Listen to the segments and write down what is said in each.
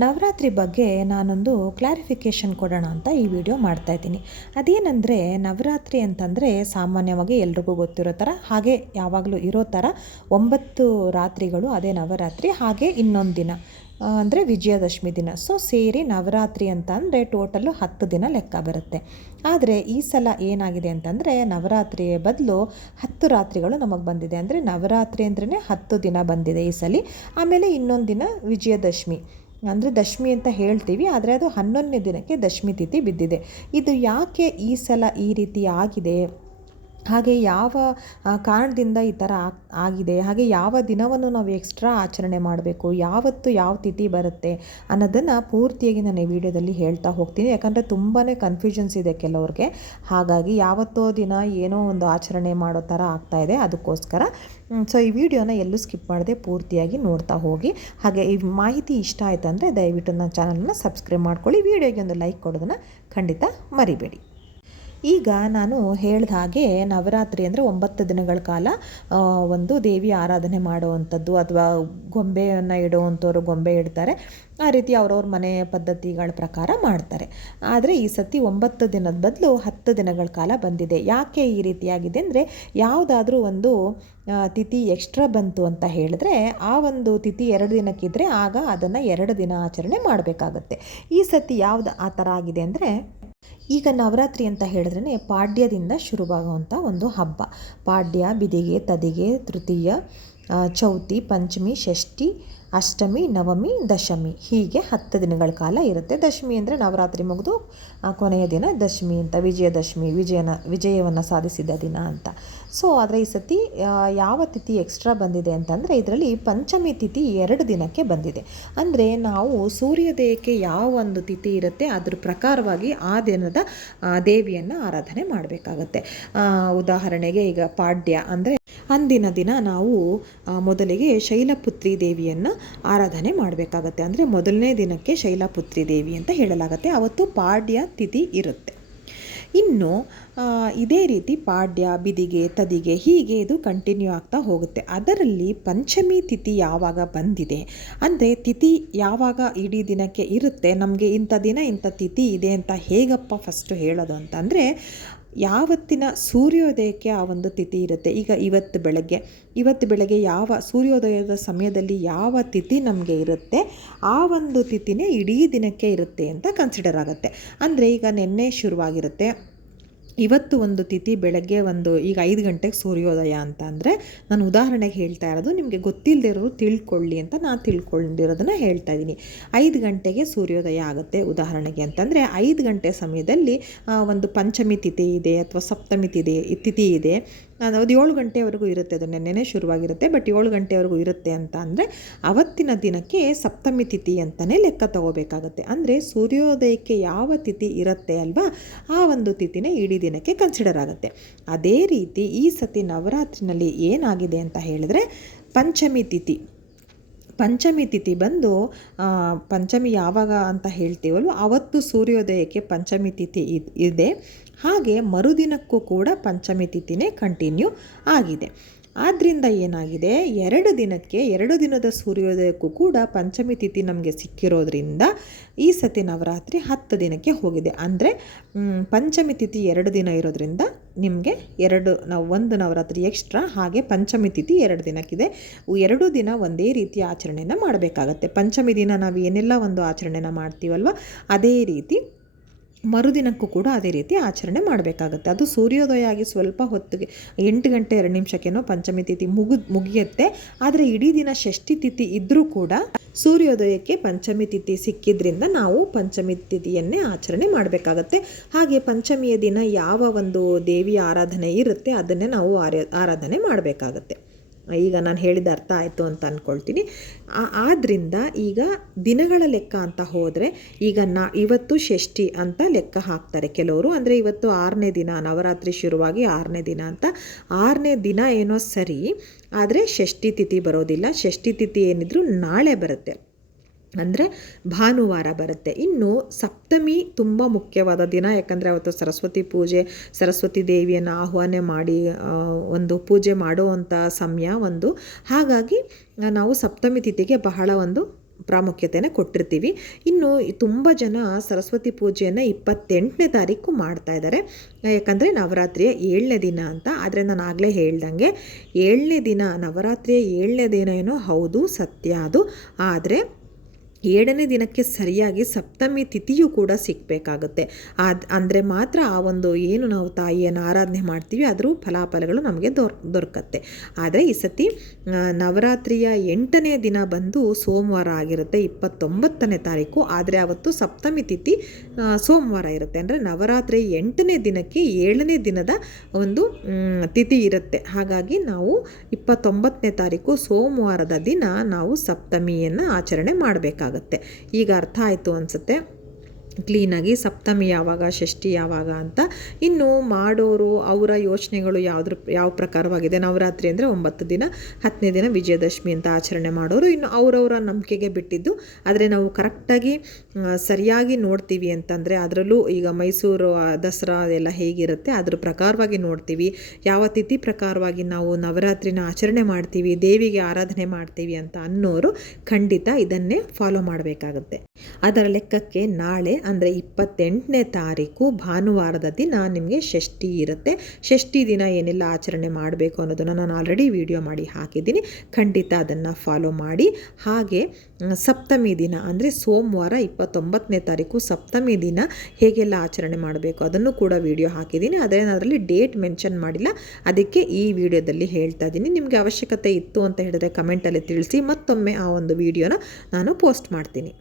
ನವರಾತ್ರಿ ಬಗ್ಗೆ ನಾನೊಂದು ಕ್ಲಾರಿಫಿಕೇಷನ್ ಕೊಡೋಣ ಅಂತ ಈ ವಿಡಿಯೋ ಮಾಡ್ತಾ ಇದ್ದೀನಿ. ಅದೇನೆಂದರೆ, ನವರಾತ್ರಿ ಅಂತಂದರೆ ಸಾಮಾನ್ಯವಾಗಿ ಎಲ್ರಿಗೂ ಗೊತ್ತಿರೋ ಥರ, ಹಾಗೆ ಯಾವಾಗಲೂ ಇರೋ ಥರ ಒಂಬತ್ತು ರಾತ್ರಿಗಳು ಅದೇ ನವರಾತ್ರಿ, ಹಾಗೆ ಇನ್ನೊಂದು ದಿನ ಅಂದರೆ ವಿಜಯದಶಮಿ ದಿನ. ಸೊ ಸೇರಿ ನವರಾತ್ರಿ ಅಂತ ಅಂದರೆ ಟೋಟಲ್ಲು ಹತ್ತು ದಿನ ಲೆಕ್ಕ ಬರುತ್ತೆ. ಆದರೆ ಈ ಸಲ ಏನಾಗಿದೆ ಅಂತಂದರೆ, ನವರಾತ್ರಿಯ ಬದಲು ಹತ್ತು ರಾತ್ರಿಗಳು ನಮಗೆ ಬಂದಿದೆ. ಅಂದರೆ ನವರಾತ್ರಿ ಅಂದ್ರೇ ಹತ್ತು ದಿನ ಬಂದಿದೆ ಈ ಸಲ. ಆಮೇಲೆ ಇನ್ನೊಂದು ದಿನ ವಿಜಯದಶಮಿ. ಅಂದರೆ ದಶಮಿ ಅಂತ ಹೇಳ್ತೀವಿ, ಆದರೆ ಅದು ಹನ್ನೊಂದನೇ ದಿನಕ್ಕೆ ದಶಮಿ ತಿಥಿ ಬಿದ್ದಿದೆ. ಇದು ಯಾಕೆ ಈ ಸಲ ಈ ರೀತಿ ಆಗಿದೆ? ಹಾಗೆ ಯಾವ ಕಾರಣದಿಂದ ಈ ಥರ ಆಗಿದೆ? ಹಾಗೆ ಯಾವ ದಿನವನ್ನು ನಾವು ಎಕ್ಸ್ಟ್ರಾ ಆಚರಣೆ ಮಾಡಬೇಕು? ಯಾವತ್ತು ಯಾವ ತಿಥಿ ಬರುತ್ತೆ? ಅನ್ನೋದನ್ನು ಪೂರ್ತಿಯಾಗಿ ನಾನು ಈ ವಿಡಿಯೋದಲ್ಲಿ ಹೇಳ್ತಾ ಹೋಗ್ತೀನಿ. ಯಾಕಂದರೆ ತುಂಬಾ ಕನ್ಫ್ಯೂಷನ್ಸ್ ಇದೆ ಕೆಲವ್ರಿಗೆ. ಹಾಗಾಗಿ ಯಾವತ್ತೋ ದಿನ ಏನೋ ಒಂದು ಆಚರಣೆ ಮಾಡೋ ಥರ ಆಗ್ತಾಯಿದೆ ಅದಕ್ಕೋಸ್ಕರ ಸೊ ಈ ವಿಡಿಯೋನ ಎಲ್ಲೂ ಸ್ಕಿಪ್ ಮಾಡದೆ ಪೂರ್ತಿಯಾಗಿ ನೋಡ್ತಾ ಹೋಗಿ. ಹಾಗೆ ಈ ಮಾಹಿತಿ ಇಷ್ಟ ಆಯಿತು ಅಂದರೆ ದಯವಿಟ್ಟು ನನ್ನ ಚಾನಲನ್ನು ಸಬ್ಸ್ಕ್ರೈಬ್ ಮಾಡ್ಕೊಳ್ಳಿ. ವಿಡಿಯೋಗೆ ಒಂದು ಲೈಕ್ ಕೊಡೋದನ್ನು ಖಂಡಿತ ಮರಿಬೇಡಿ. ಈಗ ನಾನು ಹೇಳಿದ ಹಾಗೆ ನವರಾತ್ರಿ ಅಂದರೆ ಒಂಬತ್ತು ದಿನಗಳ ಕಾಲ ಒಂದು ದೇವಿ ಆರಾಧನೆ ಮಾಡುವಂಥದ್ದು ಅಥವಾ ಗೊಂಬೆಯನ್ನು ಇಡುವಂಥವ್ರು ಗೊಂಬೆ ಇಡ್ತಾರೆ. ಆ ರೀತಿ ಅವ್ರವ್ರ ಮನೆ ಪದ್ಧತಿಗಳ ಪ್ರಕಾರ ಮಾಡ್ತಾರೆ. ಆದರೆ ಈ ಸತಿ ಒಂಬತ್ತು ದಿನದ ಬದಲು ಹತ್ತು ದಿನಗಳ ಕಾಲ ಬಂದಿದೆ. ಯಾಕೆ ಈ ರೀತಿಯಾಗಿದೆ ಅಂದರೆ ಯಾವುದಾದ್ರೂ ಒಂದು ತಿಥಿ ಎಕ್ಸ್ಟ್ರಾ ಬಂತು ಅಂತ ಹೇಳಿದ್ರೆ ಆ ಒಂದು ತಿಥಿ ಎರಡು ದಿನಕ್ಕಿದ್ರೆ ಆಗ ಅದನ್ನು ಎರಡು ದಿನ ಆಚರಣೆ ಮಾಡಬೇಕಾಗತ್ತೆ. ಈ ಸತಿ ಯಾವುದು ಆ ಥರ ಆಗಿದೆ ಅಂದರೆ ಈಗ ನವರಾತ್ರಿ ಅಂತ ಹೇಳಿದ್ರೆ ಪಾಡ್ಯದಿಂದ ಶುರುವಾಗುವಂಥ ಒಂದು ಹಬ್ಬ. ಪಾಡ್ಯ ಬಿದಿಗೆ ತದಿಗೆ ತೃತೀಯ ಚೌತಿ, ಪಂಚಮಿ, ಷಷ್ಠಿ, ಅಷ್ಟಮಿ, ನವಮಿ, ದಶಮಿ. ಹೀಗೆ ಹತ್ತು ದಿನಗಳ ಕಾಲ ಇರುತ್ತೆ. ದಶಮಿ ಅಂದರೆ ನವರಾತ್ರಿ ಮುಗಿದು ಕೊನೆಯ ದಿನ ದಶಮಿ ಅಂತ, ವಿಜಯದಶಮಿ, ವಿಜಯನ, ವಿಜಯವನ್ನು ಸಾಧಿಸಿದ ದಿನ ಅಂತ. ಸೊ ಆದರೆ ಈ ಸತಿ ಯಾವ ತಿಥಿ ಎಕ್ಸ್ಟ್ರಾ ಬಂದಿದೆ ಅಂತಂದರೆ ಇದರಲ್ಲಿ ಪಂಚಮಿ ತಿಥಿ ಎರಡು ದಿನಕ್ಕೆ ಬಂದಿದೆ. ಅಂದರೆ ನಾವು ಸೂರ್ಯೋದಯಕ್ಕೆ ಯಾವ ಒಂದು ತಿಥಿ ಇರುತ್ತೆ, ಅದ್ರ ಪ್ರಕಾರವಾಗಿ ಆ ದಿನದ ದೇವಿಯನ್ನು ಆರಾಧನೆ ಮಾಡಬೇಕಾಗತ್ತೆ. ಉದಾಹರಣೆಗೆ ಈಗ ಪಾಡ್ಯ ಅಂದರೆ ಅಂದಿನ ದಿನ ನಾವು ಮೊದಲಿಗೆ ಶೈಲಪುತ್ರಿ ದೇವಿಯನ್ನು ಆರಾಧನೆ ಮಾಡಬೇಕಾಗತ್ತೆ. ಅಂದರೆ ಮೊದಲನೇ ದಿನಕ್ಕೆ ಶೈಲಪುತ್ರಿ ದೇವಿ ಅಂತ ಹೇಳಲಾಗುತ್ತೆ. ಅವತ್ತು ಪಾಡ್ಯ ತಿಥಿ ಇರುತ್ತೆ. ಇನ್ನು ಇದೇ ರೀತಿ ಪಾಡ್ಯ, ಬಿದಿಗೆ, ತದಿಗೆ ಹೀಗೆ ಇದು ಕಂಟಿನ್ಯೂ ಆಗ್ತಾ ಹೋಗುತ್ತೆ. ಅದರಲ್ಲಿ ಪಂಚಮಿ ತಿಥಿ ಯಾವಾಗ ಬಂದಿದೆ, ಅಂದರೆ ತಿಥಿ ಯಾವಾಗ ಇಡೀ ದಿನಕ್ಕೆ ಇರುತ್ತೆ, ನಮಗೆ ಇಂಥ ದಿನ ಇಂಥ ತಿಥಿ ಇದೆ ಅಂತ ಹೇಗಪ್ಪ ಫಸ್ಟು ಹೇಳೋದು ಅಂತಂದರೆ ಯಾವತ್ತಿನ ಸೂರ್ಯೋದಯಕ್ಕೆ ಆ ಒಂದು ತಿಥಿ ಇರುತ್ತೆ. ಈಗ ಇವತ್ತು ಬೆಳಗ್ಗೆ ಇವತ್ತು ಬೆಳಗ್ಗೆ ಯಾವ ಸೂರ್ಯೋದಯದ ಸಮಯದಲ್ಲಿ ಯಾವ ತಿಥಿ ನಮಗೆ ಇರುತ್ತೆ, ಆ ಒಂದು ತಿಥಿನೇ ಇಡೀ ದಿನಕ್ಕೆ ಇರುತ್ತೆ ಅಂತ ಕನ್ಸಿಡರ್ ಆಗುತ್ತೆ. ಅಂದರೆ ಈಗ ನಿನ್ನೆ ಶುರುವಾಗಿರುತ್ತೆ. ಇವತ್ತು ಒಂದು ತಿಥಿ ಬೆಳಗ್ಗೆ ಒಂದು, ಈಗ ಐದು ಗಂಟೆಗೆ ಸೂರ್ಯೋದಯ ಅಂತ ಅಂದರೆ ನಾನು ಉದಾಹರಣೆಗೆ ಹೇಳ್ತಾ ಇರೋದು, ನಿಮಗೆ ಗೊತ್ತಿಲ್ಲದೆ ಇರೋರು ತಿಳ್ಕೊಳ್ಳಿ ಅಂತ ನಾನು ತಿಳ್ಕೊಂಡಿರೋದನ್ನು ಹೇಳ್ತಾ ಇದ್ದೀನಿ ಐದು ಗಂಟೆಗೆ ಸೂರ್ಯೋದಯ ಆಗುತ್ತೆ ಉದಾಹರಣೆಗೆ ಅಂತಂದರೆ, ಐದು ಗಂಟೆ ಸಮಯದಲ್ಲಿ ಒಂದು ಪಂಚಮಿ ತಿಥಿ ಇದೆ ಅಥವಾ ಸಪ್ತಮಿ ತಿಥಿ ತಿಥಿ ಇದೆ. ಅದು ಏಳು ಗಂಟೆವರೆಗೂ ಇರುತ್ತೆ, ಅದು ನೆನ್ನೆನೇ ಶುರುವಾಗಿರುತ್ತೆ, ಬಟ್ ಏಳು ಗಂಟೆವರೆಗೂ ಇರುತ್ತೆ ಅಂತ ಅಂದರೆ ಅವತ್ತಿನ ದಿನಕ್ಕೆ ಸಪ್ತಮಿ ತಿಥಿ ಅಂತಲೇ ಲೆಕ್ಕ ತಗೋಬೇಕಾಗತ್ತೆ. ಅಂದರೆ ಸೂರ್ಯೋದಯಕ್ಕೆ ಯಾವ ತಿಥಿ ಇರುತ್ತೆ ಅಲ್ವಾ, ಆ ಒಂದು ತಿಥಿನೇ ಇಡೀ ದಿನಕ್ಕೆ ಕನ್ಸಿಡರ್ ಆಗುತ್ತೆ. ಅದೇ ರೀತಿ ಈ ಸತಿ ನವರಾತ್ರಿನಲ್ಲಿ ಏನಾಗಿದೆ ಅಂತ ಹೇಳಿದ್ರೆ ಪಂಚಮಿ ತಿಥಿ. ಪಂಚಮಿ ತಿಥಿ ಬಂದು ಪಂಚಮಿ ಯಾವಾಗ ಅಂತ ಹೇಳ್ತೀವಲ್ವ, ಅವತ್ತು ಸೂರ್ಯೋದಯಕ್ಕೆ ಪಂಚಮಿ ತಿಥಿ ಇದೆ ಹಾಗೆ ಮರುದಿನಕ್ಕೂ ಕೂಡ ಪಂಚಮಿ ತಿಥಿನೇ ಕಂಟಿನ್ಯೂ ಆಗಿದೆ. ಆದ್ದರಿಂದ ಏನಾಗಿದೆ, ಎರಡು ದಿನಕ್ಕೆ, ಎರಡು ದಿನದ ಸೂರ್ಯೋದಯಕ್ಕೂ ಕೂಡ ಪಂಚಮಿ ತಿಥಿ ನಮಗೆ ಸಿಕ್ಕಿರೋದ್ರಿಂದ ಈ ಸತಿ ನವರಾತ್ರಿ ಹತ್ತು ದಿನಕ್ಕೆ ಹೋಗಿದೆ. ಅಂದರೆ ಪಂಚಮಿ ತಿಥಿ ಎರಡು ದಿನ ಇರೋದ್ರಿಂದ ನಿಮಗೆ ಎರಡು, ನಾವು ಒಂದು ನವರಾತ್ರಿ ಎಕ್ಸ್ಟ್ರಾ ಹಾಗೆ ಪಂಚಮಿ ತಿಥಿ ಎರಡು ದಿನಕ್ಕಿದೆ. ಎರಡು ದಿನ ಒಂದೇ ರೀತಿಯ ಆಚರಣೆಯನ್ನು ಮಾಡಬೇಕಾಗತ್ತೆ. ಪಂಚಮಿ ದಿನ ನಾವು ಏನೆಲ್ಲ ಒಂದು ಆಚರಣೆನ ಮಾಡ್ತೀವಲ್ವ? ಅದೇ ರೀತಿ ಮರುದಿನಕ್ಕೂ ಕೂಡ ಅದೇ ರೀತಿ ಆಚರಣೆ ಮಾಡಬೇಕಾಗತ್ತೆ. ಅದು ಸೂರ್ಯೋದಯ ಆಗಿ ಸ್ವಲ್ಪ ಹೊತ್ತಿಗೆ ಎಂಟು ಗಂಟೆ ಎರಡು ನಿಮಿಷಕ್ಕೇನೋ ಪಂಚಮಿ ತಿಥಿ ಮುಗು, ಮುಗಿಯುತ್ತೆ. ಆದರೆ ಇಡೀ ದಿನ ಷಷ್ಠಿ ತಿಥಿ ಇದ್ದರೂ ಕೂಡ ಸೂರ್ಯೋದಯಕ್ಕೆ ಪಂಚಮಿ ತಿಥಿ ಸಿಕ್ಕಿದ್ರಿಂದ ನಾವು ಪಂಚಮಿ ತಿಥಿಯನ್ನೇ ಆಚರಣೆ ಮಾಡಬೇಕಾಗತ್ತೆ. ಹಾಗೆ ಪಂಚಮಿಯ ದಿನ ಯಾವ ಒಂದು ದೇವಿಯ ಆರಾಧನೆ ಇರುತ್ತೆ ಅದನ್ನೇ ನಾವು ಆರಾಧನೆ ಮಾಡಬೇಕಾಗತ್ತೆ. ಈಗ ನಾನು ಹೇಳಿದ ಅರ್ಥ ಆಯಿತು ಅಂತ ಅಂದ್ಕೊಳ್ತೀನಿ ಆದ್ದರಿಂದ ಈಗ ದಿನಗಳ ಲೆಕ್ಕ ಅಂತ ಹೋದರೆ ಈಗ ನಾ, ಇವತ್ತು ಷಷ್ಠಿ ಅಂತ ಲೆಕ್ಕ ಹಾಕ್ತಾರೆ ಕೆಲವರು. ಅಂದರೆ ಇವತ್ತು ಆರನೇ ದಿನ, ನವರಾತ್ರಿ ಶುರುವಾಗಿ ಆರನೇ ದಿನ ಅಂತ. ಆರನೇ ದಿನ ಏನೋ ಸರಿ, ಆದರೆ ಷಷ್ಠಿ ತಿಥಿ ಬರೋದಿಲ್ಲ. ಷಷ್ಠಿ ತಿಥಿ ಏನಿದ್ರು ನಾಳೆ ಬರುತ್ತೆ. ಅಂದರೆ ಭಾನುವಾರ ಬರುತ್ತೆ. ಇನ್ನು ಸಪ್ತಮಿ ತುಂಬ ಮುಖ್ಯವಾದ ದಿನ, ಯಾಕಂದರೆ ಅವತ್ತು ಸರಸ್ವತಿ ಪೂಜೆ, ಸರಸ್ವತಿ ದೇವಿಯನ್ನು ಆಹ್ವಾನ ಮಾಡಿ ಒಂದು ಪೂಜೆ ಮಾಡುವಂಥ ಸಮಯ ಒಂದು. ಹಾಗಾಗಿ ನಾವು ಸಪ್ತಮಿ ತಿಥಿಗೆ ಬಹಳ ಒಂದು ಪ್ರಾಮುಖ್ಯತೆಯನ್ನು ಕೊಟ್ಟಿರ್ತೀವಿ. ಇನ್ನು ತುಂಬ ಜನ ಸರಸ್ವತಿ ಪೂಜೆಯನ್ನು ಇಪ್ಪತ್ತೆಂಟನೇ ತಾರೀಕು ಮಾಡ್ತಾ ಇದ್ದಾರೆ ಯಾಕಂದರೆ ನವರಾತ್ರಿಯ ಏಳನೇ ದಿನ ಅಂತ. ಆದರೆ ನಾನು ಆಗಲೇ ಹೇಳ್ದಂಗೆ ಏಳನೇ ದಿನ, ನವರಾತ್ರಿಯ ಏಳನೇ ದಿನ ಏನೋ ಹೌದು, ಸತ್ಯ ಅದು. ಆದರೆ ಏಳನೇ ದಿನಕ್ಕೆ ಸರಿಯಾಗಿ ಸಪ್ತಮಿ ತಿಥಿಯು ಕೂಡ ಸಿಕ್ಕಬೇಕಾಗುತ್ತೆ ಅದು ಅಂದರೆ ಮಾತ್ರ ಆ ಒಂದು ಏನು ನಾವು ತಾಯಿಯನ್ನು ಆರಾಧನೆ ಮಾಡ್ತೀವಿ ಅದರ ಫಲಾಫಲಗಳು ನಮಗೆ ದೊರ್, ದೊರಕತ್ತೆ. ಆದರೆ ಈ ಸತಿ ನವರಾತ್ರಿಯ ಎಂಟನೇ ದಿನ ಬಂದು ಸೋಮವಾರ ಆಗಿರುತ್ತೆ, ಇಪ್ಪತ್ತೊಂಬತ್ತನೇ ತಾರೀಕು. ಆದರೆ ಅವತ್ತು ಸಪ್ತಮಿ ತಿಥಿ ಸೋಮವಾರ ಇರುತ್ತೆ. ಅಂದರೆ ನವರಾತ್ರಿ ಎಂಟನೇ ದಿನಕ್ಕೆ ಏಳನೇ ದಿನದ ಒಂದು ತಿಥಿ ಇರುತ್ತೆ. ಹಾಗಾಗಿ ನಾವು ಇಪ್ಪತ್ತೊಂಬತ್ತನೇ ತಾರೀಕು ಸೋಮವಾರದ ದಿನ ನಾವು ಸಪ್ತಮಿಯನ್ನು ಆಚರಣೆ ಮಾಡಬೇಕಾಗುತ್ತೆ. ಆಗುತ್ತೆ. ಈಗ ಅರ್ಥ ಆಯಿತು ಅನಿಸುತ್ತೆ. ಕ್ಲೀನಾಗಿ ಸಪ್ತಮಿ ಯಾವಾಗ, ಷಷ್ಠಿ ಯಾವಾಗ ಅಂತ ಇನ್ನು ಮಾಡೋರು ಅವರ ಯೋಚನೆಗಳು ಯಾವುದ್ರ, ಯಾವ ಪ್ರಕಾರವಾಗಿದೆ? ನವರಾತ್ರಿ ಅಂದರೆ ಒಂಬತ್ತು ದಿನ, ಹತ್ತನೇ ದಿನ ವಿಜಯದಶಮಿ ಅಂತ ಆಚರಣೆ ಮಾಡೋರು. ಇನ್ನು ಅವರವರ ನಂಬಿಕೆಗೆ ಬಿಟ್ಟಿದ್ದು, ಆದರೆ ನಾವು ಕರೆಕ್ಟಾಗಿ ಸರಿಯಾಗಿ ನೋಡ್ತೀವಿ ಅಂತಂದರೆ ಅದರಲ್ಲೂ ಈಗ ಮೈಸೂರು ದಸರಾ ಎಲ್ಲ ಹೇಗಿರುತ್ತೆ ಅದ್ರ ಪ್ರಕಾರವಾಗಿ ನೋಡ್ತೀವಿ. ಯಾವ ತಿಥಿ ಪ್ರಕಾರವಾಗಿ ನಾವು ನವರಾತ್ರಿನ ಆಚರಣೆ ಮಾಡ್ತೀವಿ, ದೇವಿಗೆ ಆರಾಧನೆ ಮಾಡ್ತೀವಿ ಅಂತ ಅನ್ನೋರು ಖಂಡಿತ ಇದನ್ನೇ ಫಾಲೋ ಮಾಡಬೇಕಾಗುತ್ತೆ. ಅದರ ಲೆಕ್ಕಕ್ಕೆ ನಾಳೆ ಅಂದರೆ ಇಪ್ಪತ್ತೆಂಟನೇ ತಾರೀಕು ಭಾನುವಾರದ ದಿನ ನಿಮಗೆ ಷಷ್ಠಿ ಇರುತ್ತೆ. ಷಷ್ಠಿ ದಿನ ಏನೆಲ್ಲ ಆಚರಣೆ ಮಾಡಬೇಕು ಅನ್ನೋದನ್ನು ನಾನು ಆಲ್ರೆಡಿ ವಿಡಿಯೋ ಮಾಡಿ ಹಾಕಿದ್ದೀನಿ. ಖಂಡಿತ ಅದನ್ನು ಫಾಲೋ ಮಾಡಿ. ಹಾಗೆ ಸಪ್ತಮಿ ದಿನ ಅಂದರೆ ಸೋಮವಾರ ಇಪ್ಪತ್ತೊಂಬತ್ತನೇ ತಾರೀಕು ಸಪ್ತಮಿ ದಿನ ಹೇಗೆಲ್ಲ ಆಚರಣೆ ಮಾಡಬೇಕು ಅದನ್ನು ಕೂಡ ವಿಡಿಯೋ ಹಾಕಿದ್ದೀನಿ. ಆದರೆ ಅದರಲ್ಲಿ ಡೇಟ್ ಮೆನ್ಷನ್ ಮಾಡಿಲ್ಲ. ಅದಕ್ಕೆ ಈ ವಿಡಿಯೋದಲ್ಲಿ ಹೇಳ್ತಾ ಇದ್ದೀನಿ. ನಿಮಗೆ ಅವಶ್ಯಕತೆ ಇತ್ತು ಅಂತ ಹೇಳಿದ್ರೆ ಕಮೆಂಟಲ್ಲಿ ತಿಳಿಸಿ. ಮತ್ತೊಮ್ಮೆ ಆ ಒಂದು ವಿಡಿಯೋನ ನಾನು ಪೋಸ್ಟ್ ಮಾಡ್ತೀನಿ.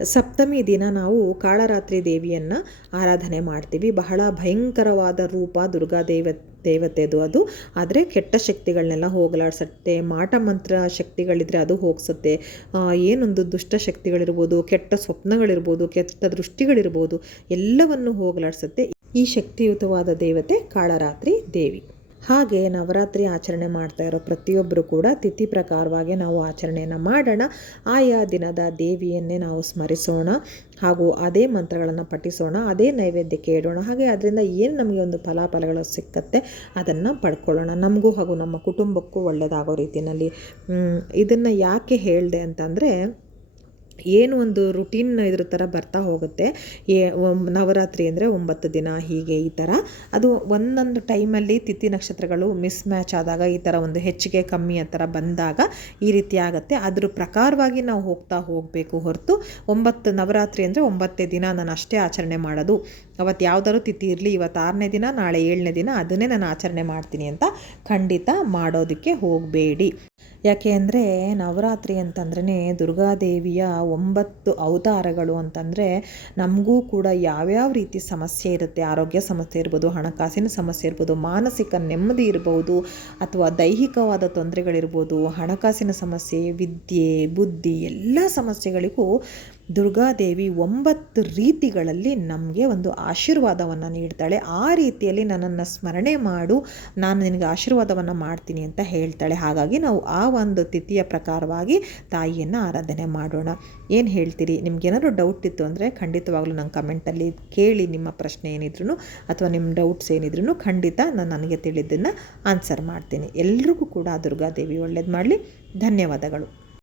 ಸಪ್ತಮಿ ದಿನ ನಾವು ಕಾಳರಾತ್ರಿ ದೇವಿಯನ್ನು ಆರಾಧನೆ ಮಾಡ್ತೀವಿ. ಬಹಳ ಭಯಂಕರವಾದ ರೂಪ ದುರ್ಗಾ ದೇವ, ದೇವತೆದು ಅದು. ಆದರೆ ಕೆಟ್ಟ ಶಕ್ತಿಗಳನ್ನೆಲ್ಲ ಹೋಗಲಾಡ್ಸತ್ತೆ. ಮಾಟ ಮಂತ್ರ ಶಕ್ತಿಗಳಿದ್ರೆ ಅದು ಹೋಗಿಸುತ್ತೆ. ಏನೊಂದು ದುಷ್ಟ ಶಕ್ತಿಗಳಿರ್ಬೋದು, ಕೆಟ್ಟ ಸ್ವಪ್ನಗಳಿರ್ಬೋದು, ಕೆಟ್ಟ ದೃಷ್ಟಿಗಳಿರ್ಬೋದು, ಎಲ್ಲವನ್ನು ಹೋಗಲಾಡ್ಸುತ್ತೆ. ಈ ಶಕ್ತಿಯುತವಾದ ದೇವತೆ ಕಾಳರಾತ್ರಿ ದೇವಿ. ಹಾಗೆ ನವರಾತ್ರಿ ಆಚರಣೆ ಮಾಡ್ತಾ ಇರೋ ಪ್ರತಿಯೊಬ್ಬರು ಕೂಡ ತಿಥಿ ಪ್ರಕಾರವಾಗಿ ನಾವು ಆಚರಣೆಯನ್ನು ಮಾಡೋಣ. ಆಯಾ ದಿನದ ದೇವಿಯನ್ನೇ ನಾವು ಸ್ಮರಿಸೋಣ ಹಾಗೂ ಅದೇ ಮಂತ್ರಗಳನ್ನು ಪಠಿಸೋಣ, ಅದೇ ನೈವೇದ್ಯಕ್ಕೆ ಇಡೋಣ ಹಾಗೆ ಅದರಿಂದ ಏನು ನಮಗೆ ಒಂದು ಫಲಾಫಲಗಳು ಸಿಕ್ಕತ್ತೆ ಅದನ್ನು ಪಡ್ಕೊಳ್ಳೋಣ. ನಮಗೂ ಹಾಗೂ ನಮ್ಮ ಕುಟುಂಬಕ್ಕೂ ಒಳ್ಳೆಯದಾಗೋ ರೀತಿಯಲ್ಲಿ ಇದನ್ನು ಯಾಕೆ ಹೇಳಿದೆ ಅಂತಂದರೆ ಏನು ಒಂದು ರುಟೀನ್ ಇದ್ರ ಥರ ಬರ್ತಾ ಹೋಗುತ್ತೆ. ಏ ನವರಾತ್ರಿ ಅಂದರೆ ಒಂಬತ್ತು ದಿನ ಹೀಗೆ ಈ ಥರ ಅದು ಒಂದೊಂದು ಟೈಮಲ್ಲಿ ತಿಥಿ ನಕ್ಷತ್ರಗಳು ಮಿಸ್ ಮ್ಯಾಚ್ ಆದಾಗ ಈ ಥರ ಒಂದು ಹೆಚ್ಚಿಗೆ ಕಮ್ಮಿ ಆ ಥರ ಬಂದಾಗ ಈ ರೀತಿ ಆಗುತ್ತೆ. ಅದ್ರ ಪ್ರಕಾರವಾಗಿ ನಾವು ಹೋಗ್ತಾ ಹೋಗಬೇಕು ಹೊರತು ಒಂಬತ್ತು ನವರಾತ್ರಿ ಅಂದರೆ ಒಂಬತ್ತೇ ದಿನ ನಾನು ಅಷ್ಟೇ ಆಚರಣೆ ಮಾಡೋದು. ಅವತ್ತು ಯಾವ್ದಾದ್ರು ತಿಥಿ ಇರಲಿ ಇವತ್ತು ಆರನೇ ದಿನ, ನಾಳೆ ಏಳನೇ ದಿನ, ಅದನ್ನೇ ನಾನು ಆಚರಣೆ ಮಾಡ್ತೀನಿ ಅಂತ ಖಂಡಿತ ಮಾಡೋದಕ್ಕೆ ಹೋಗಬೇಡಿ. ಯಾಕೆ ಅಂದರೆ ನವರಾತ್ರಿ ಅಂತಂದ್ರೆ ದುರ್ಗಾದೇವಿಯ ಒಂಬತ್ತು ಅವತಾರಗಳು ಅಂತಂದರೆ ನಮಗೂ ಕೂಡ ಯಾವ್ಯಾವ ರೀತಿ ಸಮಸ್ಯೆ ಇರುತ್ತೆ, ಆರೋಗ್ಯ ಸಮಸ್ಯೆ ಇರ್ಬೋದು, ಹಣಕಾಸಿನ ಸಮಸ್ಯೆ ಇರ್ಬೋದು, ಮಾನಸಿಕ ನೆಮ್ಮದಿ ಇರ್ಬೋದು, ಅಥವಾ ದೈಹಿಕವಾದ ತೊಂದರೆಗಳಿರ್ಬೋದು, ಹಣಕಾಸಿನ ಸಮಸ್ಯೆ, ವಿದ್ಯೆ, ಬುದ್ಧಿ, ಎಲ್ಲ ಸಮಸ್ಯೆಗಳಿಗೂ ದುರ್ಗಾದೇವಿ ಒಂಬತ್ತು ರೀತಿಗಳಲ್ಲಿ ನಮಗೆ ಒಂದು ಆಶೀರ್ವಾದವನ್ನು ನೀಡ್ತಾಳೆ. ಆ ರೀತಿಯಲ್ಲಿ ನನ್ನನ್ನು ಸ್ಮರಣೆ ಮಾಡು, ನಾನು ನಿನಗೆ ಆಶೀರ್ವಾದವನ್ನು ಮಾಡ್ತೀನಿ ಅಂತ ಹೇಳ್ತಾಳೆ. ಹಾಗಾಗಿ ನಾವು ಆ ಒಂದು ತಿಥಿಯ ಪ್ರಕಾರವಾಗಿ ತಾಯಿಯನ್ನು ಆರಾಧನೆ ಮಾಡೋಣ. ಏನು ಹೇಳ್ತೀರಿ? ನಿಮ್ಗೇನಾದ್ರು ಡೌಟ್ ಇತ್ತು ಅಂದರೆ ಖಂಡಿತವಾಗ್ಲೂ ನಂಗೆ ಕಮೆಂಟಲ್ಲಿ ಕೇಳಿ ನಿಮ್ಮ ಪ್ರಶ್ನೆ ಏನಿದ್ರು ಅಥವಾ ನಿಮ್ಮ ಡೌಟ್ಸ್ ಏನಿದ್ರು ಖಂಡಿತ ನಾನು ನನಗೆ ತಿಳಿದನ್ನು ಆನ್ಸರ್ ಮಾಡ್ತೀನಿ. ಎಲ್ರಿಗೂ ಕೂಡ ದುರ್ಗಾದೇವಿ ಒಳ್ಳೇದು ಮಾಡಲಿ. ಧನ್ಯವಾದಗಳು.